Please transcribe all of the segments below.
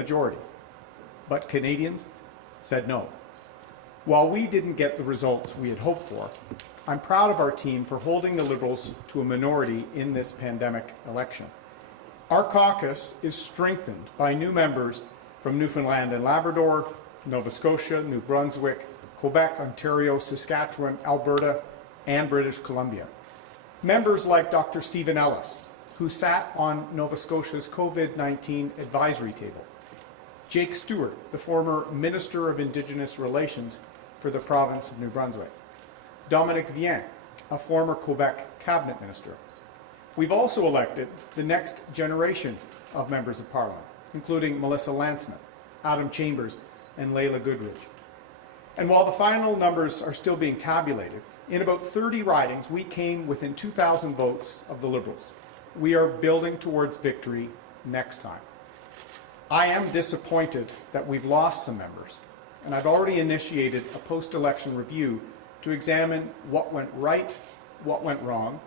majority, but Canadians said no. While we didn't get the results we had hoped for, I'm proud of our team for holding the Liberals to a minority in this pandemic election. Our caucus is strengthened by new members from Newfoundland and Labrador, Nova Scotia, New Brunswick, Quebec, Ontario, Saskatchewan, Alberta, and British Columbia. Members like Dr. Stephen Ellis, who sat on Nova Scotia's COVID-19 advisory table. Jake Stewart, the former Minister of Indigenous Relations for the province of New Brunswick. Dominic Vien, a former Quebec cabinet minister. We've also elected the next generation of members of Parliament, including Melissa Landsman, Adam Chambers, and Layla Goodridge. And while the final numbers are still being tabulated, in about 30 ridings, we came within 2,000 votes of the Liberals. We are building towards victory next time. I am disappointed that we've lost some members, and I've already initiated a post-election review to examine what went right, what went wrong,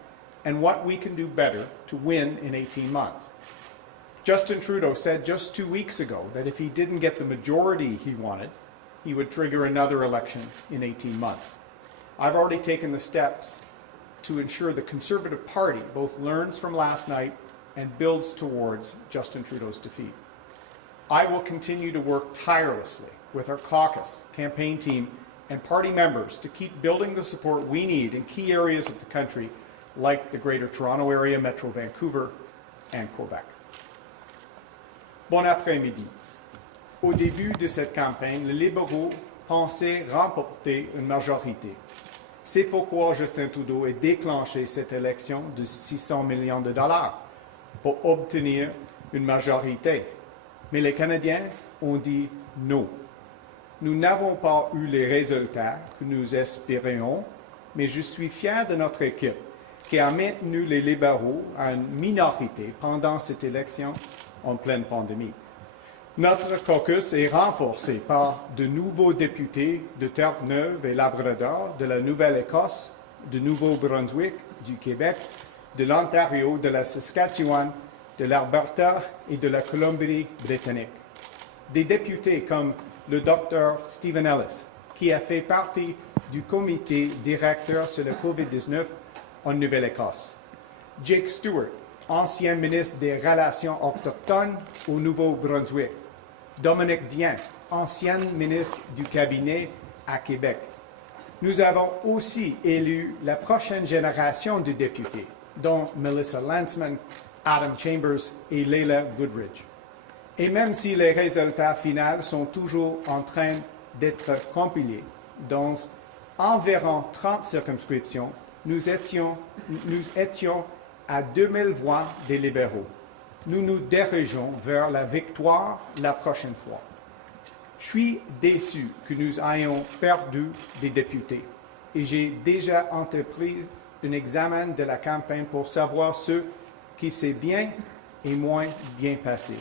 and what we can do better to win in 18 months. Justin Trudeau said just 2 weeks ago that if he didn't get the majority he wanted, he would trigger another election in 18 months. I've already taken the steps to ensure the Conservative Party both learns from last night and builds towards Justin Trudeau's defeat. I will continue to work tirelessly with our caucus, campaign team, and party members to keep building the support we need in key areas of the country like the Greater Toronto Area, Metro Vancouver, and Quebec. Bon après-midi. Au début de cette campagne, les libéraux pensaient remporter une majorité. C'est pourquoi Justin Trudeau a déclenché cette élection de 600 millions de dollars pour obtenir une majorité. Mais les Canadiens ont dit non. Nous n'avons pas eu les résultats que nous espérions, mais je suis fier de notre équipe qui a maintenu les libéraux à une minorité pendant cette élection en pleine pandémie. Notre caucus est renforcé par de nouveaux députés de Terre-Neuve et Labrador, de la Nouvelle-Écosse, de Nouveau-Brunswick, du Québec, de l'Ontario, de la Saskatchewan, de l'Alberta et de la Colombie-Britannique. Des députés comme le Dr. Stephen Ellis, qui a fait partie du comité directeur sur la COVID-19 en Nouvelle-Écosse. Jake Stewart, ancien ministre des Relations autochtones au Nouveau-Brunswick. Dominic Vien, ancien ministre du cabinet à Québec. Nous avons aussi élu la prochaine génération de députés, dont Melissa Landsman, Adam Chambers et Layla Goodridge. Et même si les résultats finaux sont toujours en train d'être compilés dans environ 30 circonscriptions, nous étions à 2000 voix des libéraux. Nous nous dirigeons vers la victoire la prochaine fois. Je suis déçu que nous ayons perdu des députés et j'ai déjà entrepris un examen de la campagne pour savoir ce qui s'est bien et moins bien passé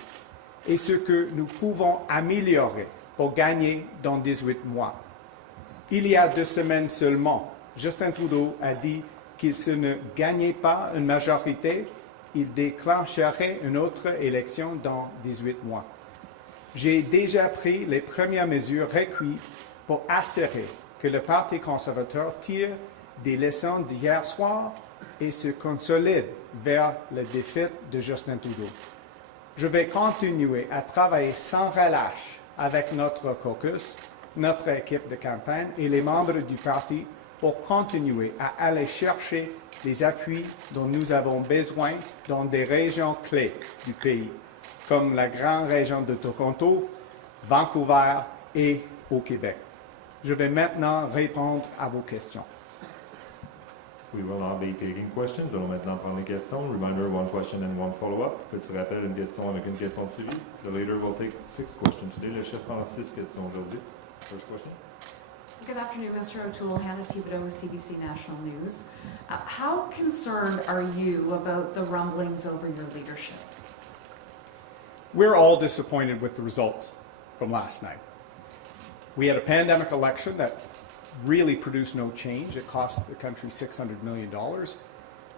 et ce que nous pouvons améliorer pour gagner dans 18 mois. Il y a 2 semaines seulement, Justin Trudeau a dit qu'il se ne gagnait pas une majorité, il déclencherait une autre élection dans 18 mois. J'ai déjà pris les premières mesures requises pour assurer que le Parti conservateur tire des leçons d'hier soir et se consolide vers la défaite de Justin Trudeau. Je vais continuer à travailler sans relâche avec notre caucus, notre équipe de campagne et les membres du parti pour continuer à aller chercher les appuis dont nous avons besoin dans des régions clés du pays, comme la grande région de Toronto, Vancouver et au Québec. Je vais maintenant répondre à vos questions. We will now be taking questions. Allons maintenant prendre les questions. Reminder, 1 question and 1 follow-up. Petit rappel, une question avec une question de suivi. The leader will take 6 questions today. Le chef prend 6 questions aujourd'hui. First question. Good afternoon, Mr. O'Toole. Hannah Thibodeau with CBC National News. How concerned are you about the rumblings over your leadership? We're all disappointed with the results from last night. We had a pandemic election that really produced no change. It cost the country $600 million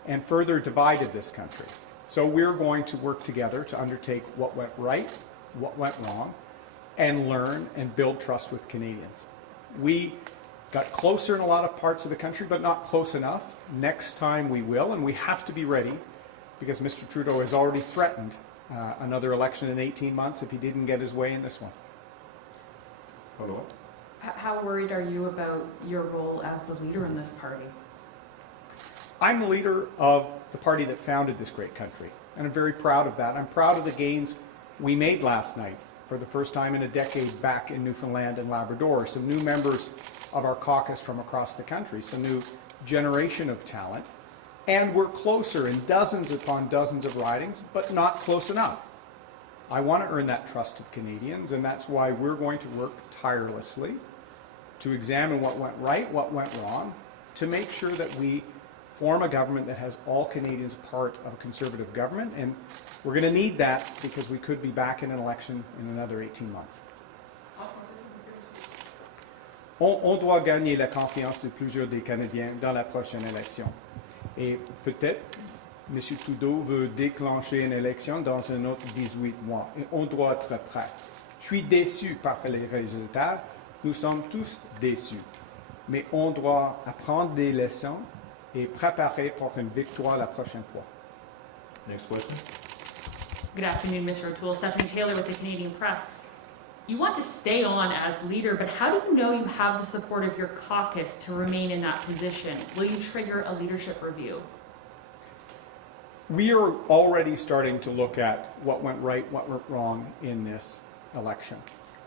and further divided this country. So we're going to work together to undertake what went right what went wrong, and learn and build trust with Canadians. We got closer in a lot of parts of the country, but not close enough. Next time we will, and we have to be ready because Mr. Trudeau has already threatened another election in 18 months if he didn't get his way in this one. Follow-up? How worried are you about your role as the leader in this party? I'm the leader of the party that founded this great country, and I'm very proud of that. I'm proud of the gains we made last night for the first time in a decade back in Newfoundland and Labrador. Some new members of our caucus from across the country, some new generation of talent, and we're closer in dozens upon dozens of ridings, but not close enough. I want to earn that trust of Canadians, and that's why we're going to work tirelessly to examine what went right, what went wrong, to make sure that we form a government that has all Canadians part of a Conservative government, and we're going to need that because we could be back in an election in another 18 months. On doit gagner la confiance de plusieurs des Canadiens dans la prochaine élection. Et peut-être, M. Trudeau veut déclencher une élection dans un autre 18 mois. Et on doit être prêt. Je suis déçu par les résultats. Nous sommes tous déçus. Mais on doit apprendre des leçons et préparer pour une victoire la prochaine fois. Next question? Good afternoon, Mr. O'Toole. Stephanie Taylor with the Canadian Press. You want to stay on as leader, but how do you know you have the support of your caucus to remain in that position? Will you trigger a leadership review? We are already starting to look at what went right, what went wrong in this election.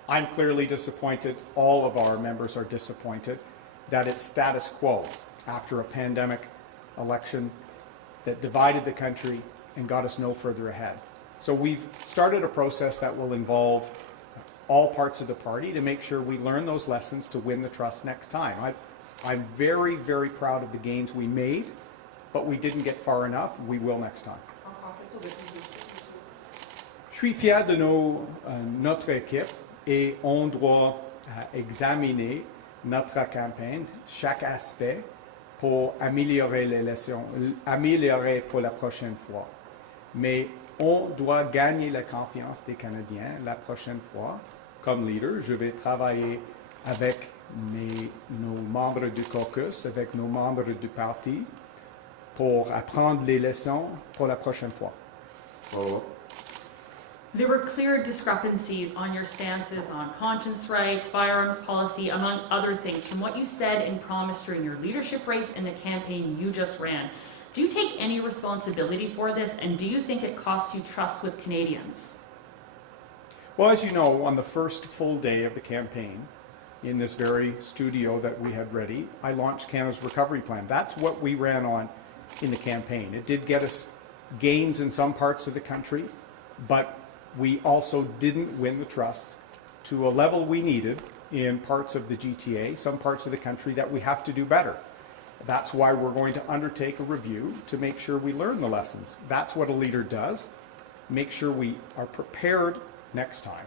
I'm clearly disappointed. All of our members are disappointed that it's status quo after a pandemic election that divided the country and got us no further ahead. So we've started a process that will involve all parts of the party to make sure we learn those lessons to win the trust next time. I'm very, very proud of the gains we made, but we didn't get far enough. We will next time. Je suis fier de notre équipe et on doit examiner notre campagne, chaque aspect, pour améliorer l'élection, améliorer pour la prochaine fois. Mais on doit gagner la confiance des Canadiens la prochaine fois. Comme leader, je vais travailler avec nos membres du caucus, avec nos membres du parti, pour apprendre les leçons pour la prochaine fois. Follow-up? There were clear discrepancies on your stances on conscience rights, firearms policy, among other things, from what you said and promised during your leadership race and the campaign you just ran. Do you take any responsibility for this, and do you think it cost you trust with Canadians? Well, as you know, on the first full day of the campaign, in this very studio that we had ready, I launched Canada's Recovery Plan. That's what we ran on in the campaign. It did get us gains in some parts of the country, but we also didn't win the trust to a level we needed in parts of the GTA, some parts of the country that we have to do better. That's why we're going to undertake a review to make sure we learn the lessons. That's what a leader does. Make sure we are prepared next time.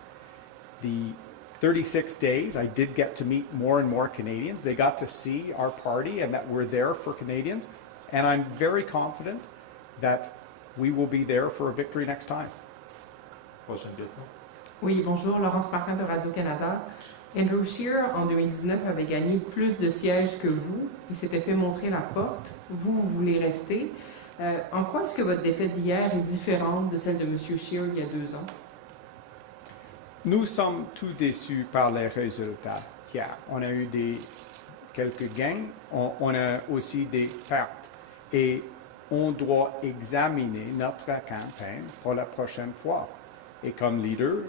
The 36 days, I did get to meet more and more Canadians. They got to see our party and that we're there for Canadians. And I'm very confident that we will be there for a victory next time. Prochaine question? Oui, bonjour, Laurence Martin de Radio-Canada. Andrew Scheer, en 2019, avait gagné plus de sièges que vous. Il s'était fait montrer la porte. Vous voulez rester. En quoi est-ce que votre défaite d'hier est différente de celle de M. Scheer il y a 2 ans? Nous sommes tous déçus par les résultats. Tiens, on a eu quelques gains, on a aussi des pertes. Et on doit examiner notre campagne pour la prochaine fois. Et comme leader,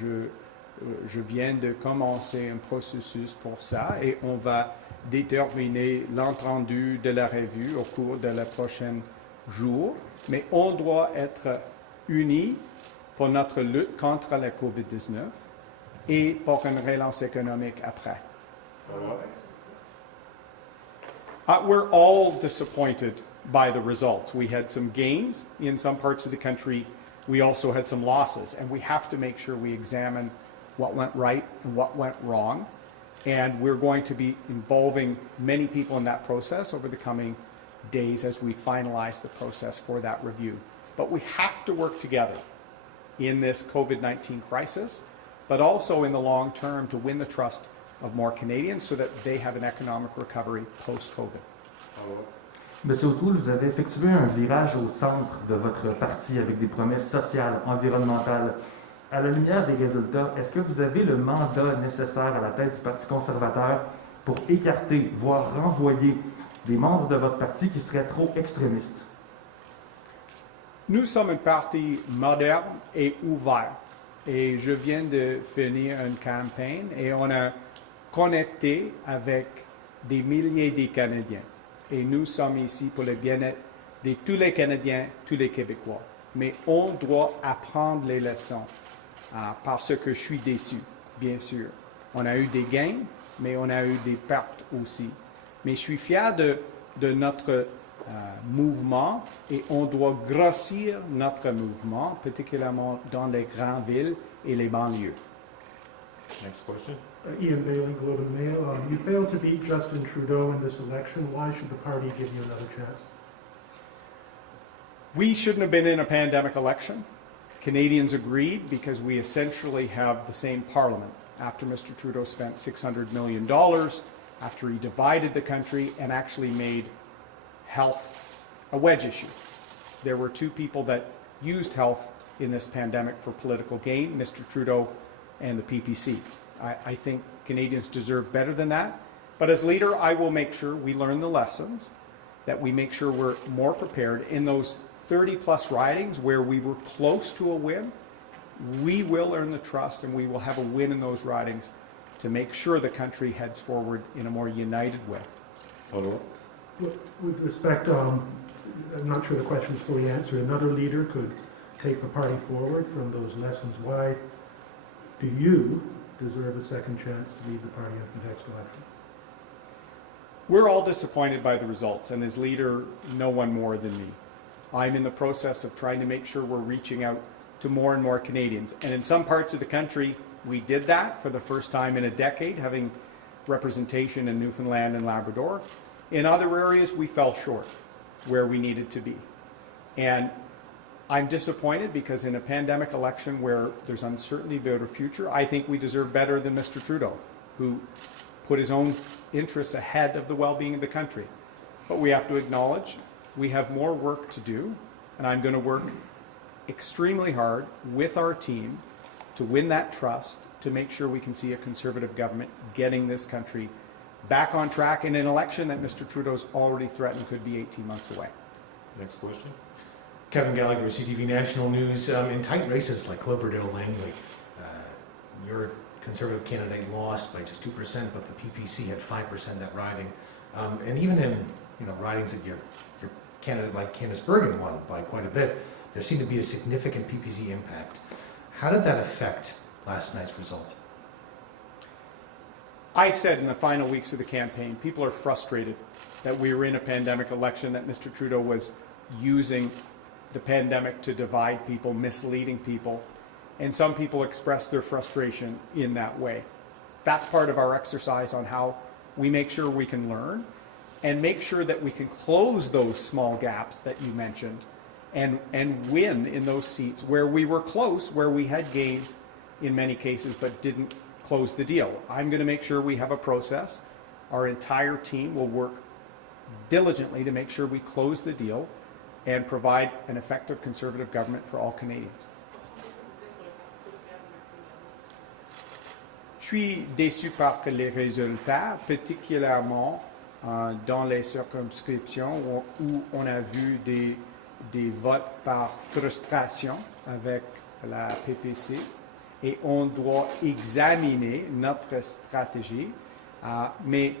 je viens de commencer un processus pour ça et on va déterminer l'entendu de la revue au cours de la prochaine jour. Mais on doit être unis pour notre lutte contre la COVID-19 et pour une relance économique après. We're all disappointed by the results. We had some gains in some parts of the country. We also had some losses, and we have to make sure we examine what went right and what went wrong. And we're going to be involving many people in that process over the coming days as we finalize the process for that review. But we have to work together in this COVID-19 crisis, but also in the long term to win the trust of more Canadians so that they have an economic recovery post-COVID. Follow-up. Monsieur O'Toole, vous avez effectué un virage au centre de votre parti avec des promesses sociales, environnementales. À la lumière des résultats, est-ce que vous avez le mandat nécessaire à la tête du Parti conservateur pour écarter, voire renvoyer des membres de votre parti qui seraient trop extrémistes? Nous sommes un parti moderne et ouvert. Et je viens de finir une campagne et on a connecté avec des milliers de Canadiens. Et nous sommes ici pour le bien-être de tous les Canadiens, tous les Québécois. Mais on doit apprendre les leçons parce que je suis déçu, bien sûr. On a eu des gains, mais on a eu des pertes aussi. Mais je suis fier de notre mouvement et on doit grossir notre mouvement, particulièrement dans les grandes villes et les banlieues. Next question. Ian Bailey, Globe and Mail. You failed to beat Justin Trudeau in this election. Why should the party give you another chance? We shouldn't have been in a pandemic election. Canadians agreed because we essentially have the same parliament after Mr. Trudeau spent $600 million, after he divided the country and actually made health a wedge issue. There were two people that used health in this pandemic for political gain, Mr. Trudeau and the PPC. I think Canadians deserve better than that. But as leader, I will make sure we learn the lessons, that we make sure we're more prepared in those 30-plus ridings where we were close to a win. We will earn the trust and we will have a win in those ridings to make sure the country heads forward in a more united way. Follow-up. With respect, I'm not sure the question is fully answered. Another leader could take the party forward from those lessons. Why do you deserve a second chance to lead the party after the next election? We're all disappointed by the results, and as leader, no one more than me. I'm in the process of trying to make sure we're reaching out to more and more Canadians. And in some parts of the country, we did that for the first time in a decade, having representation in Newfoundland and Labrador. In other areas, we fell short where we needed to be. And I'm disappointed because in a pandemic election where there's uncertainty about our future, I think we deserve better than Mr. Trudeau, who put his own interests ahead of the well-being of the country. But we have to acknowledge we have more work to do, and I'm going to work extremely hard with our team to win that trust, to make sure we can see a Conservative government getting this country back on track in an election that Mr. Trudeau's already threatened could be 18 months away. Next question. Kevin Gallagher, CTV National News. In tight races like Cloverdale-Langley, your Conservative candidate lost by just 2%, but the PPC had 5% that riding. And even in ridings that your candidate like Candice Bergen won by quite a bit, there seemed to be a significant PPC impact. How did that affect last night's result? I said in the final weeks of the campaign, people are frustrated that we were in a pandemic election, that Mr. Trudeau was using the pandemic to divide people, misleading people, and some people express their frustration in that way. That's part of our exercise on how we make sure we can learn and make sure that we can close those small gaps that you mentioned and win in those seats where we were close, where we had gains in many cases but didn't close the deal. I'm going to make sure we have a process. Our entire team will work diligently to make sure we close the deal and provide an effective Conservative government for all Canadians. Je suis déçu par les résultats, particulièrement dans les circonscriptions où on a vu des votes par frustration avec la PPC et on doit examiner notre stratégie. Mais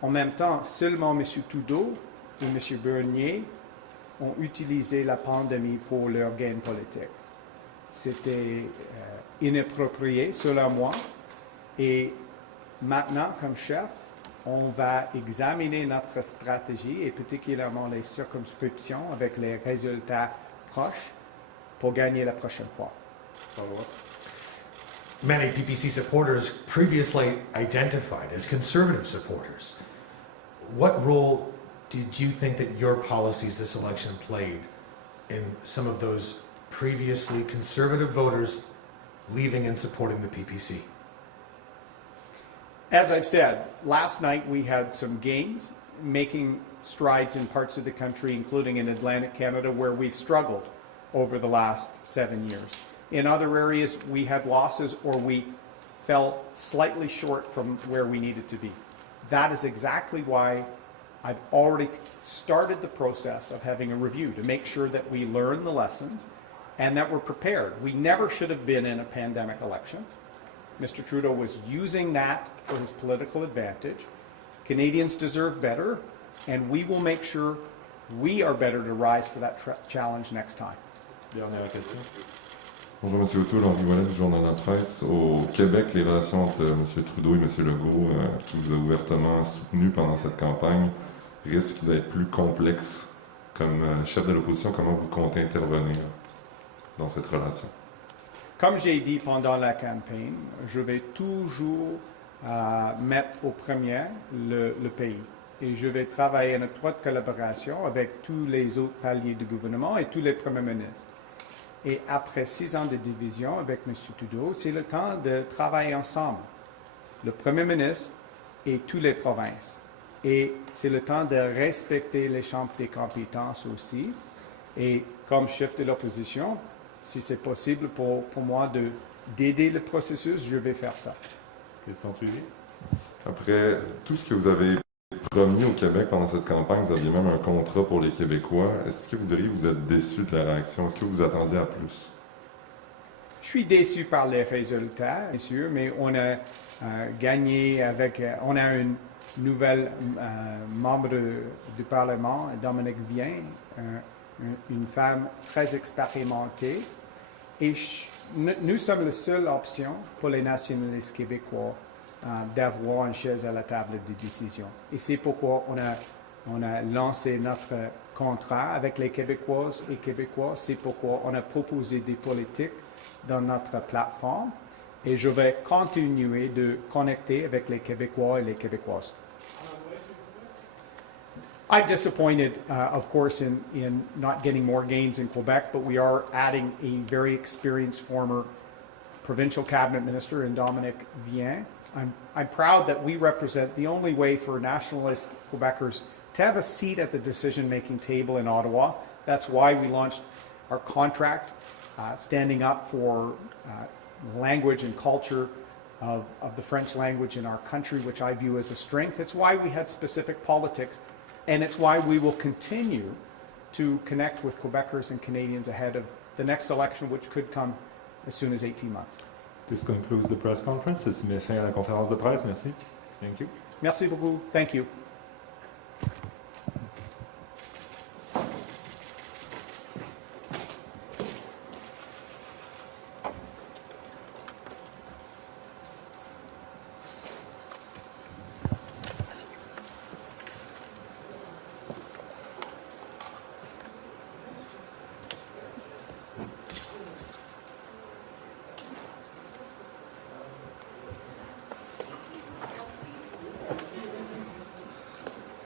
en même temps, seulement M. Trudeau et M. Bernier ont utilisé la pandémie pour leur gain politique. C'était inapproprié, selon moi. Et maintenant, comme chef, on va examiner notre stratégie et particulièrement les circonscriptions avec les résultats proches pour gagner la prochaine fois. Follow-up. Many PPC supporters previously identified as Conservative supporters. What role did you think that your policies this election played in some of those previously conservative voters leaving and supporting the PPC? As I've said, last night we had some gains, making strides in parts of the country, including in Atlantic Canada, where we've struggled over the last 7 years. In other areas, we had losses or we fell slightly short from where we needed to be. That is exactly why I've already started the process of having a review to make sure that we learn the lessons and that we're prepared. We never should have been in a pandemic election. Mr. Trudeau was using that for his political advantage. Canadians deserve better, and we will make sure we are better to rise to that challenge next time. Dernière question. Bonjour M. O'Toole, Henri Ouellet du Journal de la Presse. Au Québec, les relations entre M. Trudeau et M. Legault, qui vous a ouvertement soutenu pendant cette campagne, risquent d'être plus complexes. Comme chef de l'opposition, comment vous comptez intervenir dans cette relation? Comme j'ai dit pendant la campagne, je vais toujours mettre au premier le pays. Et je vais travailler en étroite collaboration avec tous les autres paliers du gouvernement et tous les premiers ministres. Et après 6 ans de division avec M. Trudeau, c'est le temps de travailler ensemble, le Premier ministre et toutes les provinces. Et c'est le temps de respecter les champs des compétences aussi. Et comme chef de l'opposition, si c'est possible pour moi d'aider le processus, je vais faire ça. Question suivie. Après tout ce que vous avez promis au Québec pendant cette campagne, vous aviez même un contrat pour les Québécois. Est-ce que vous diriez que vous êtes déçu de la réaction? Est-ce que vous attendiez à plus? Je suis déçu par les résultats, bien sûr, mais on a gagné avec... on a une nouvelle membre du Parlement, Dominique Vien, une femme très expérimentée. Et nous sommes la seule option pour les nationalistes québécois d'avoir une chaise à la table de décision. Et c'est pourquoi on a lancé notre contrat avec les Québécoises et Québécois. C'est pourquoi on a proposé des politiques dans notre plateforme. Et je vais continuer de connecter avec les Québécois et les Québécoises. I'm disappointed, of course, in not getting more gains in Quebec, but we are adding a very experienced former provincial cabinet minister in Dominique Vien. I'm proud that we represent the only way for nationalist Quebecers to have a seat at the decision-making table in Ottawa. That's why we launched our contract, standing up for language and culture of the French language in our country, which I view as a strength. It's why we had specific politics, and it's why we will continue to connect with Quebecers and Canadians ahead of the next election, which could come as soon as 18 months. This concludes the press conference. Ceci met fin à la conférence de presse. Merci. Thank you. Merci beaucoup. Thank you.